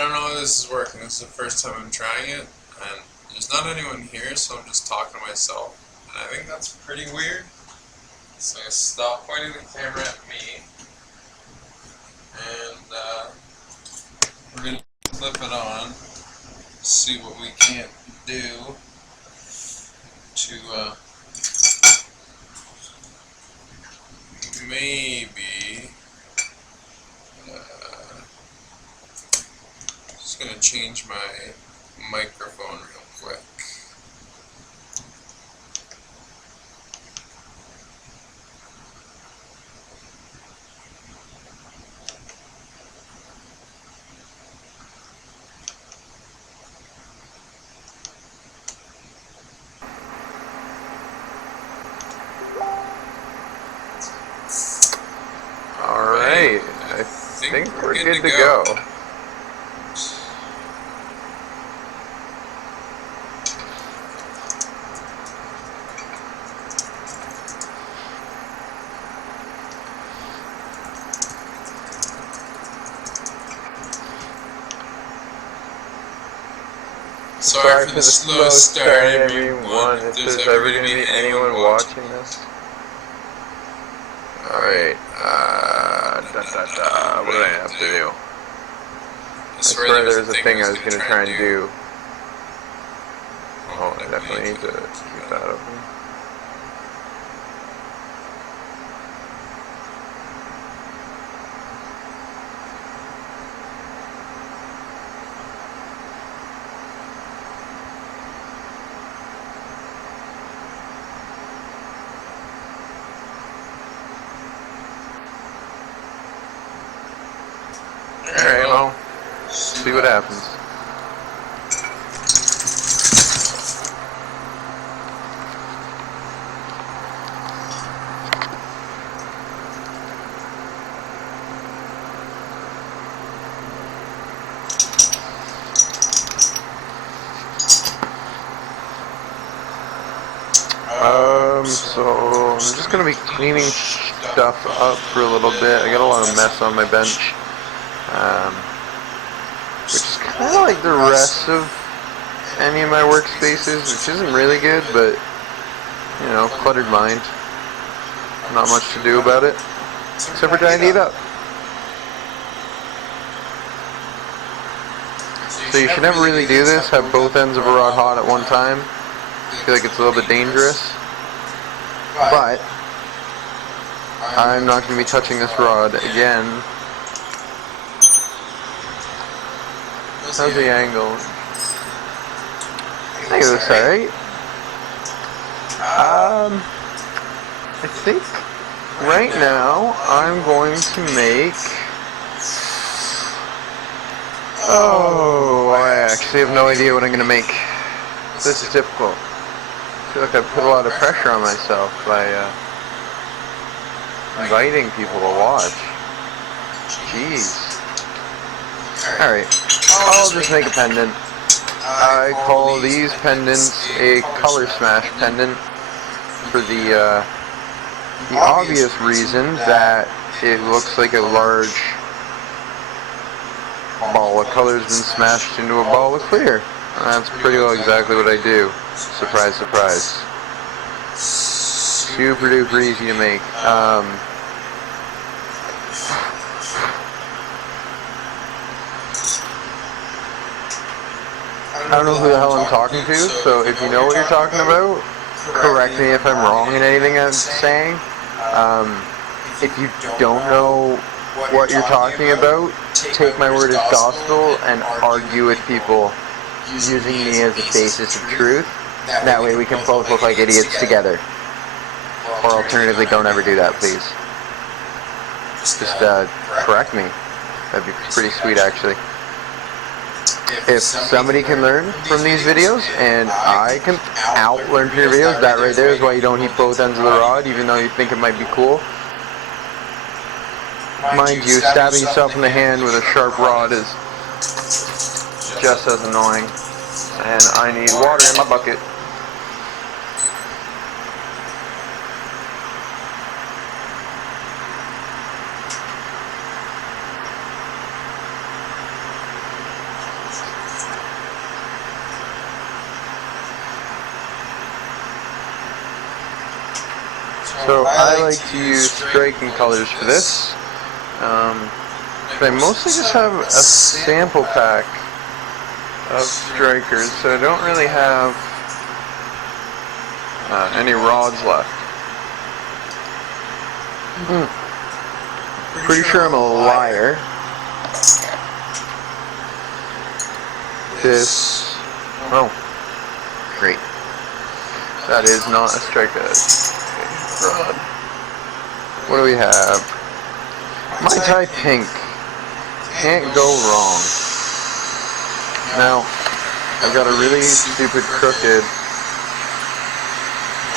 don't know if this is working. This is the first time I'm trying it, and there's not anyone here, so I'm just talking to myself. And I think that's pretty weird. So I'm going to stop pointing the camera at me, and we're going to flip it on, see what we can't do to maybe just gonna change my microphone real quick. Alright, I think we're good to go. Sorry for the slow start, everyone. If there's ever going to be anyone watching this. Alright, what do I have to do? I swear there was a thing I was going to try and do. Oh, I definitely need to keep that open. Alright, well, see what happens. So I'm just gonna be cleaning stuff up for a little bit. I got a lot of mess on my bench, which is kind of like the rest of any of my workspaces, which isn't really good, but you know, cluttered mind. Not much to do about it, except for tidy it up. So you should never really do this, have both ends of a rod hot at one time. I feel like it's a little bit dangerous. But I'm not going to be touching this rod again. How's the angle? I think it looks alright. I think right now I'm going to make... Oh, I actually have no idea what I'm going to make. This is difficult. I feel like I put a lot of pressure on myself by inviting people to watch. Jeez. Alright, I'll just make a pendant. I call these pendants a color smash pendant for the obvious reason that it looks like a large ball of color has been smashed into a ball of clear. That's pretty well exactly what I do. Surprise, surprise. Super duper easy to make. I don't know who the hell I'm talking to, so if you know what you're talking about, correct me if I'm wrong in anything I'm saying. If you don't know what you're talking about, take my word as gospel and argue with people using me as a basis of truth. That way we can both look like idiots together. Or alternatively, don't ever do that, please. Just correct me. That'd be pretty sweet, actually. If somebody can learn from these videos, and I can out-learn from your videos, that right there is why you don't heat both ends of the rod, even though you think it might be cool. Mind you, stabbing yourself in the hand with a sharp rod is just as annoying. And I need water in my bucket. So I like to use striking colors for this. I mostly just have a sample pack of strikers, so I don't really have any rods left. Pretty sure I'm a liar. This, oh, great. That is not a striker rod. What do we have? Mai Tai Pink. Can't go wrong. Now, I've got a really stupid crooked.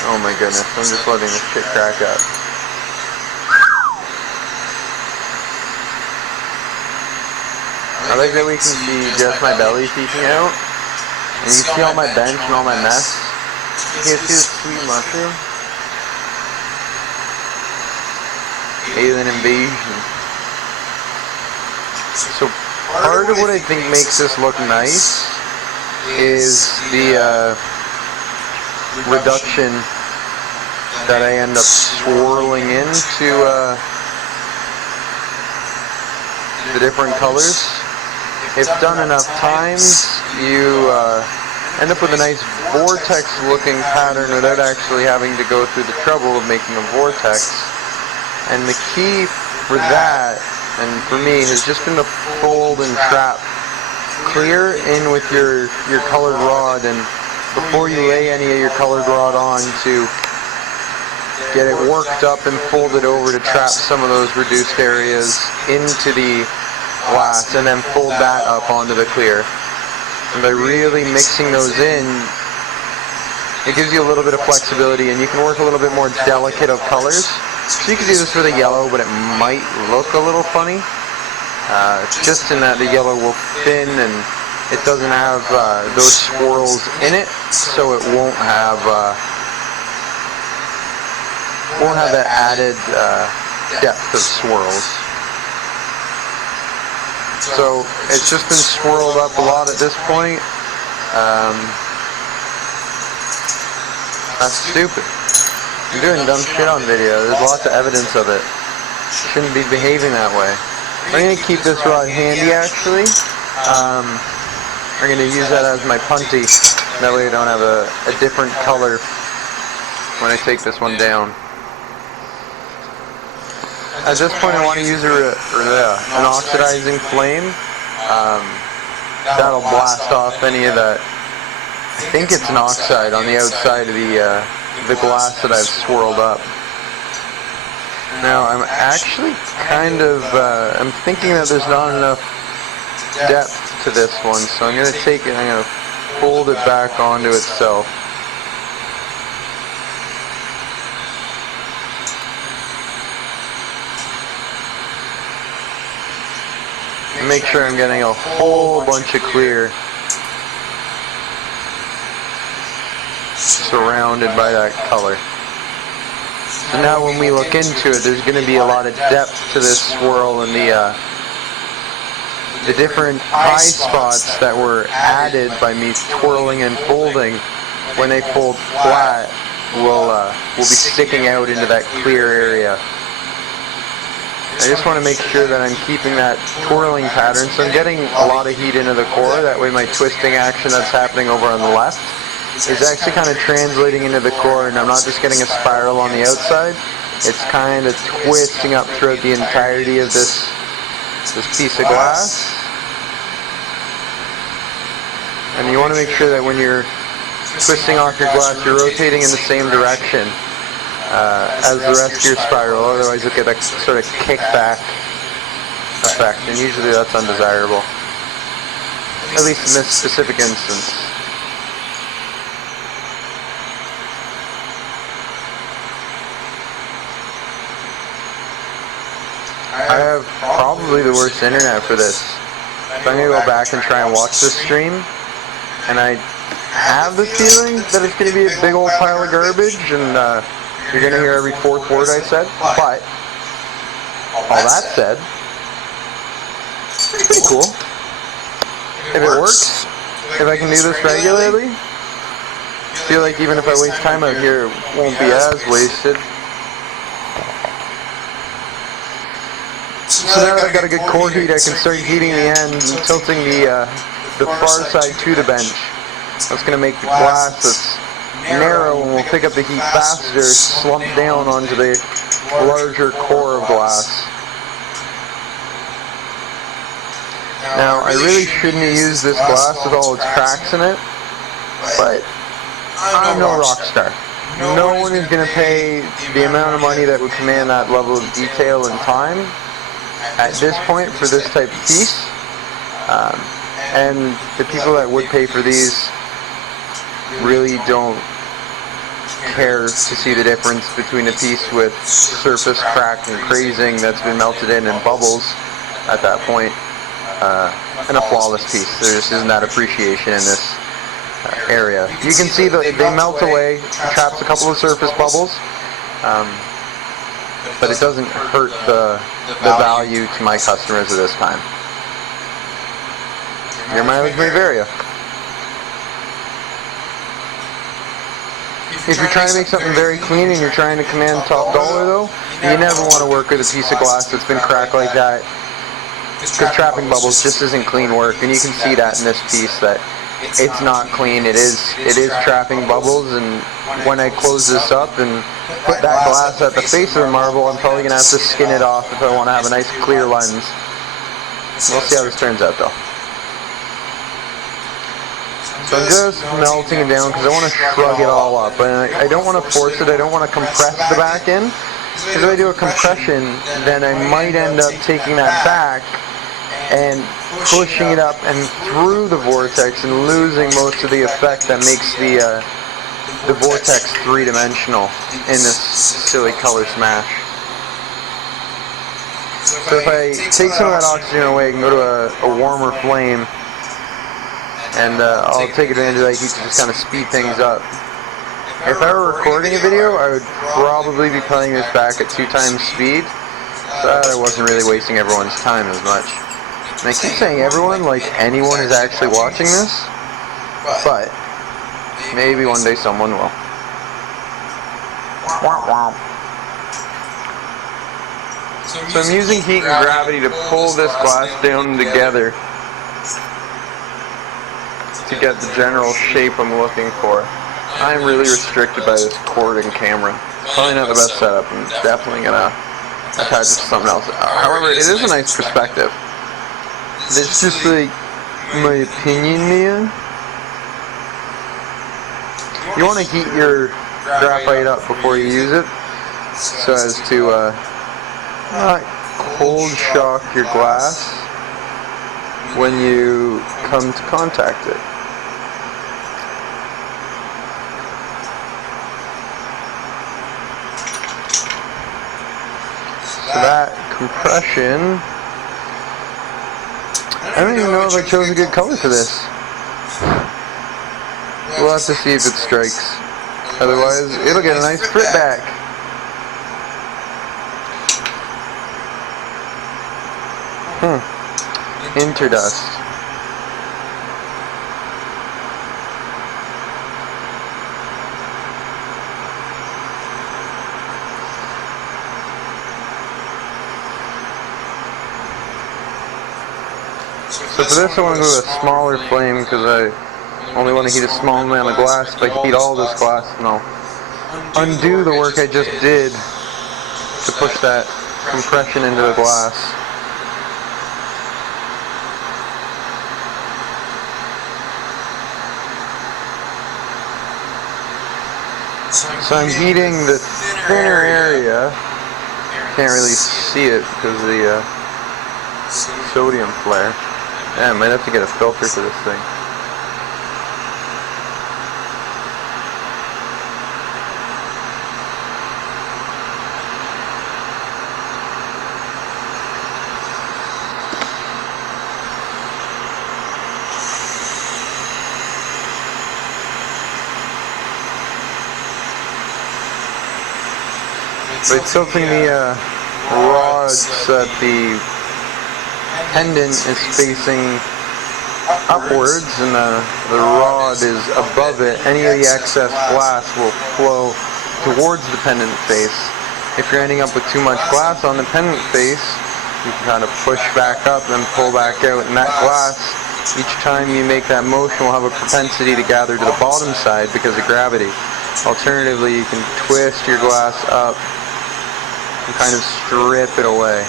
Oh my goodness, I'm just letting this shit crack up. I like that we can see just my belly peeking out. And you can see all my bench and all my mess. You can see this sweet mushroom. Alien invasion. So part of what I think makes this look nice is the reduction that I end up swirling into the different colors. If done enough times, you end up with a nice vortex looking pattern without actually having to go through the trouble of making a vortex. And the key for that, and for me, has just been to fold and trap clear in with your colored rod, and before you lay any of your colored rod on, to get it worked up and folded over to trap some of those reduced areas into the glass, and then fold that up onto the clear. And by really mixing those in, it gives you a little bit of flexibility, and you can work a little bit more delicate of colors. So you can do this for the yellow, but it might look a little funny. Just in that the yellow will thin and it doesn't have those swirls in it, so it won't have that added depth of swirls. So it's just been swirled up a lot at this point. That's stupid. I'm doing dumb shit on video. There's lots of evidence of it. Shouldn't be behaving that way. I'm going to keep this rod handy actually. I'm going to use that as my punty. That way I don't have a different color when I take this one down. At this point I want to use an oxidizing flame. That'll blast off any of that. I think it's an oxide on the outside of the glass that I've swirled up. Now I'm actually kind of I'm thinking that there's not enough depth to this one, so I'm going to take it and I'm going to fold it back onto itself. Make sure I'm getting a whole bunch of clear surrounded by that color. So now when we look into it, there's going to be a lot of depth to this swirl, and the different eye spots that were added by me twirling and folding, when they fold flat, will be sticking out into that clear area. I just want to make sure that I'm keeping that twirling pattern, so I'm getting a lot of heat into the core. That way my twisting action that's happening over on the left is actually kind of translating into the core, and I'm not just getting a spiral on the outside. It's kind of twisting up throughout the entirety of this piece of glass. And you want to make sure that when you're twisting off your glass, you're rotating in the same direction as the rest of your spiral, otherwise you'll get a sort of kickback effect, and usually that's undesirable, at least in this specific instance. I have probably the worst internet for this. So I'm going to go back and try and watch this stream, and I have the feeling that it's going to be a big old pile of garbage, and you're going to hear every fourth word I said. But all that said, it's pretty cool. If it works, if I can do this regularly, I feel like even if I waste time out here, it won't be as wasted. So now that I've got a good core heat, I can start heating the end and tilting the far side to the bench. That's going to make the glass that's narrow and will pick up the heat faster slump down onto the larger core of glass. Now, I really shouldn't have used this glass with all its cracks in it, but I'm no rock star. No one is going to pay the amount of money that would command that level of detail and time at this point for this type of piece. And the people that would pay for these really don't care to see the difference between a piece with surface crack and crazing that's been melted in and bubbles at that point and a flawless piece. There just isn't that appreciation in this area. You can see that they melt away, traps a couple of surface bubbles, but it doesn't hurt the value to my customers at this time. Your mileage may vary. If you're trying to make something very clean and you're trying to command top dollar though, you never want to work with a piece of glass that's been cracked like that, because trapping bubbles just isn't clean work, and you can see that in this piece that it's not clean. It is trapping bubbles, and when I close this up and put that glass at the face of the marble, I'm probably going to have to skin it off if I want to have a nice clear lens. We'll see how this turns out though. So I'm just melting it down because I want to shrug it all up. And I don't want to force it. I don't want to compress the back end. Because if I do a compression, then I might end up taking that back and pushing it up and through the vortex and losing most of the effect that makes the vortex three-dimensional in this silly color smash. So if I take some of that oxygen away, I can go to a warmer flame. And I'll take advantage of that heat to just kind of speed things up. If I were recording a video, I would probably be playing this back at 2 times speed, so that I wasn't really wasting everyone's time as much. And I keep saying everyone like anyone is actually watching this, but maybe one day someone will. So I'm using heat and gravity to pull this glass down together to get the general shape I'm looking for. I'm really restricted by this cord and camera. Probably not the best setup. I'm definitely gonna attach it to something else. However, it is a nice perspective. It's just like my opinion, man. You want to heat your graphite up before you use it, so as to not cold shock your glass when you come to contact it. So that compression, I don't even know if I chose a good color for this. We'll have to see if it strikes. Otherwise, it'll get a nice fit back. Interdust. So for this I want to go to a smaller flame because I only want to heat a small amount of glass. If I heat all this glass, then I'll undo the work I just did to push that compression into the glass. So I'm heating the thinner area. Can't really see it because of the sodium flare. Yeah, I might have to get a filter for this thing. By tilting the rods so that the pendant is facing upwards and the rod is above it, any of the excess glass will flow towards the pendant face. If you're ending up with too much glass on the pendant face, You can kind of push back up, then pull back out, and that glass, each time you make that motion, will have a propensity to gather to the bottom side because of gravity. Alternatively, you can twist your glass up and kind of strip it away.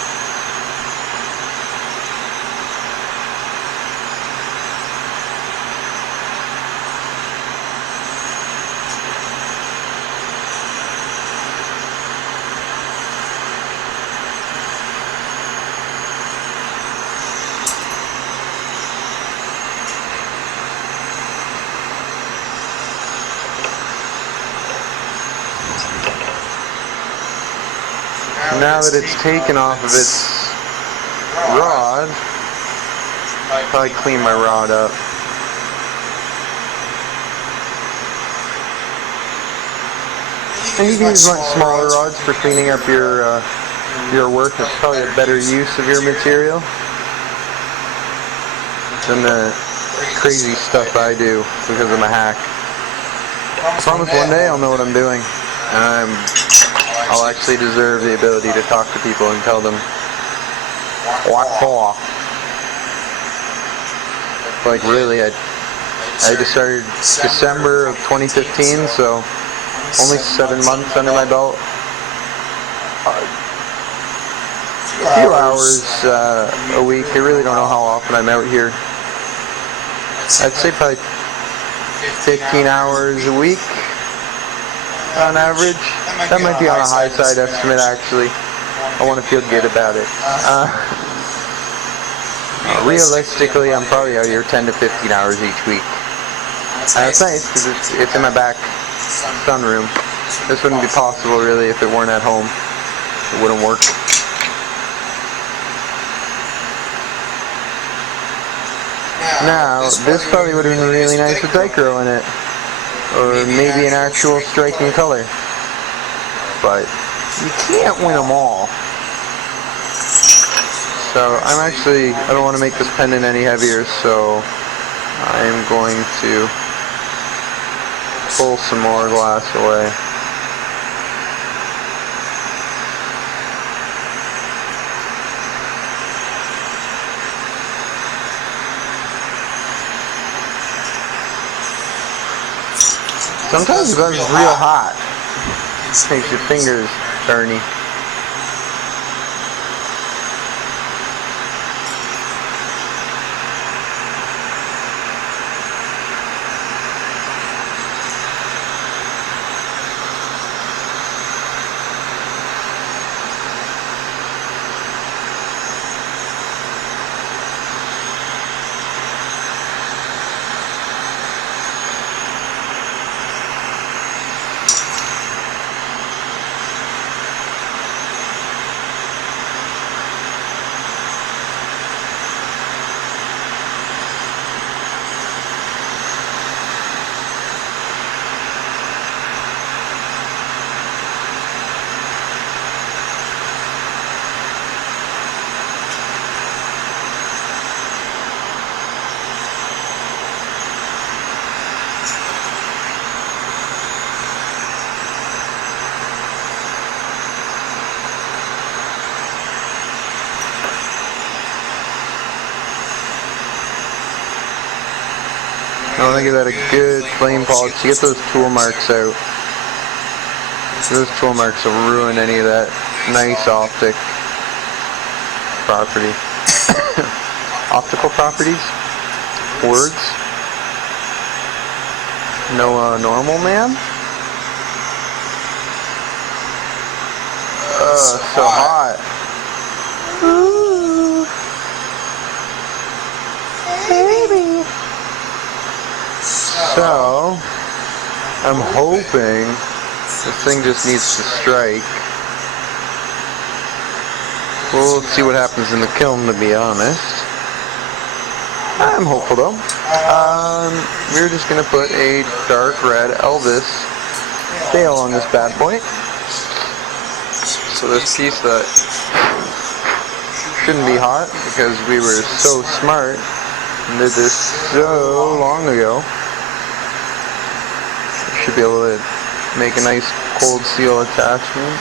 Now that it's taken off of its rod, I'll probably clean my rod up. And you can use much smaller rods for cleaning up your work. It's probably a better use of your material than the crazy stuff I do because I'm a hack. I promise one day I'll know what I'm doing, and I'll actually deserve the ability to talk to people and tell them what for. Like really, I just started December of 2015, so only 7 months under my belt. A few hours a week. I really don't know how often I'm out here. I'd say probably 15 hours a week on average. That might be on a high side estimate, actually. I want to feel good about it. Realistically, I'm probably out here 10 to 15 hours each week. That's nice because it's in my back sunroom. This wouldn't be possible really if it weren't at home. It wouldn't work. Now, this probably would have been really nice with Dichro in it. Or maybe an actual striking color. But you can't win them all. So I don't want to make this pendant any heavier, so I'm going to pull some more glass away. Sometimes it goes real hot. Makes your fingers burny. I want to give that a good flame polish to get those tool marks out. Those tool marks will ruin any of that nice optic property. Optical properties? Words? No normal man? So hot. Ooh. Baby. So, I'm hoping this thing just needs to strike. We'll see what happens in the kiln, to be honest. I'm hopeful though. We're just going to put a dark red Elvis tail on this bad boy. So this piece that shouldn't be hot because we were so smart and did this so long ago. Should be able to make a nice cold seal attachment.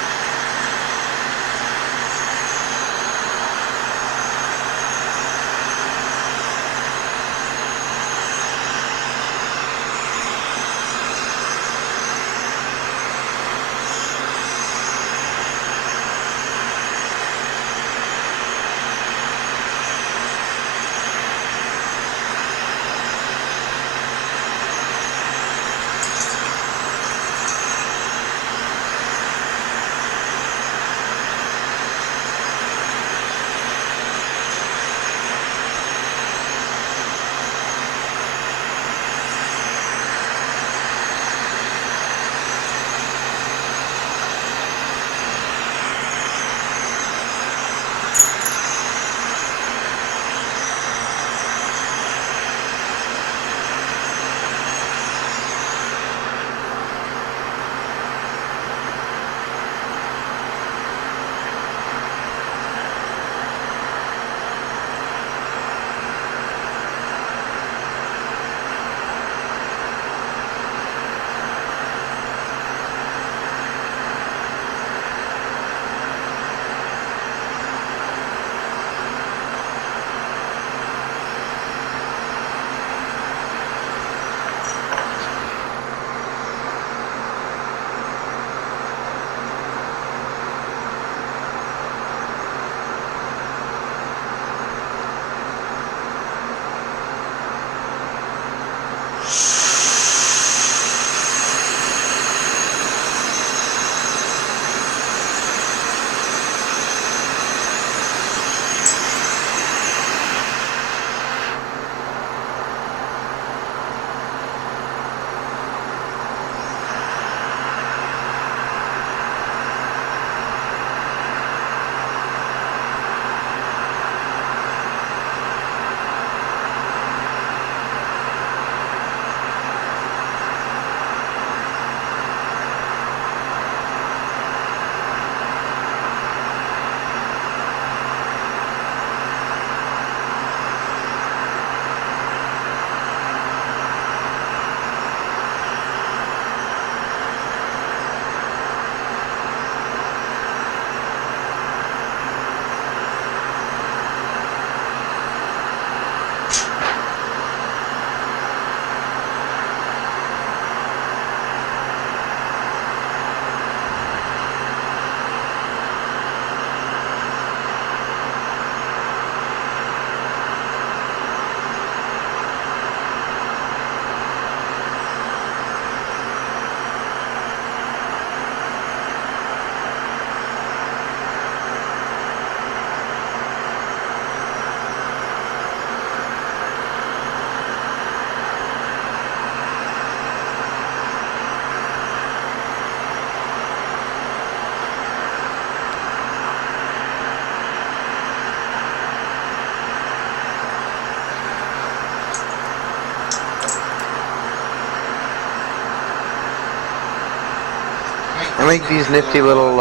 I make these nifty little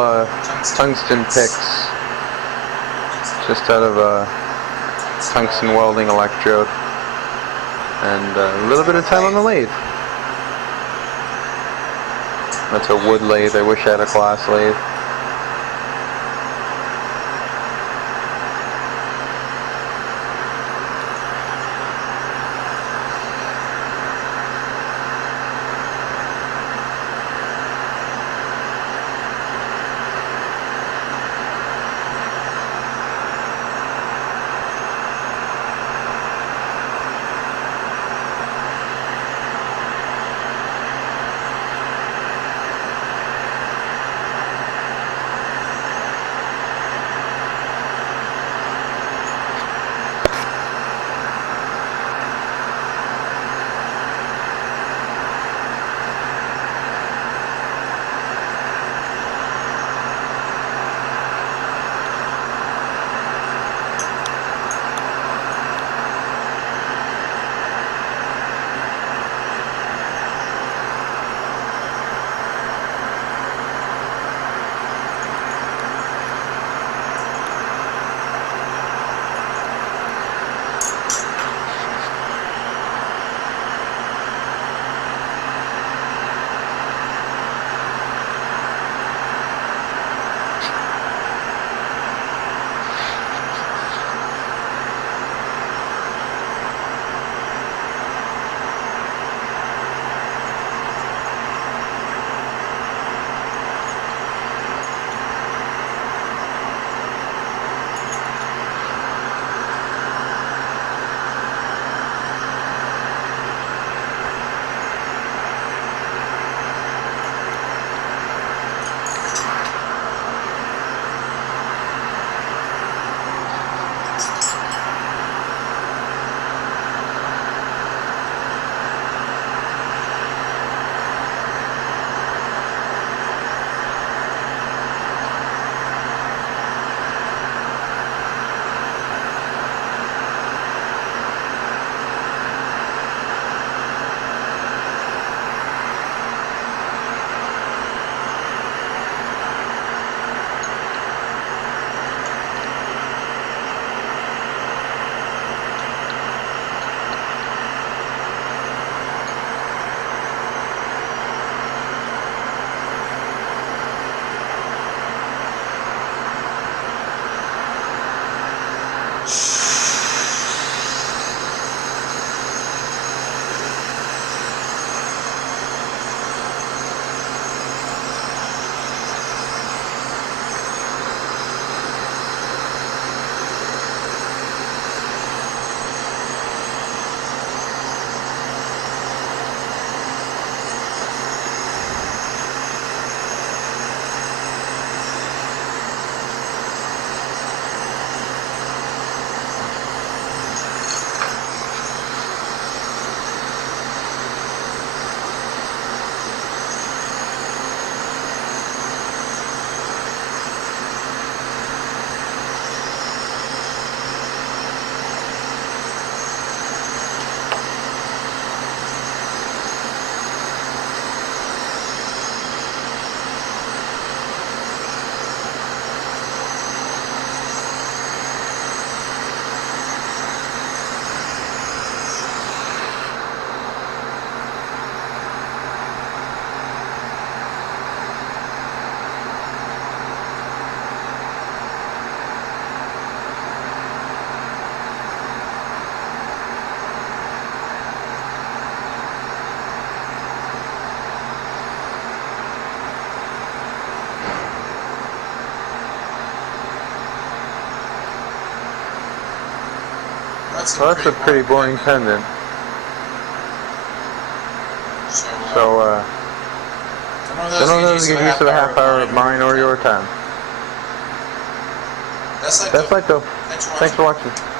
tungsten picks just out of a tungsten welding electrode and a little bit of time on the lathe. That's a wood lathe. I wish I had a glass lathe. Well, that's a pretty boring pendant. So, don't know how to get used to the half hour of mine or your time. That's like though. Thanks for watching.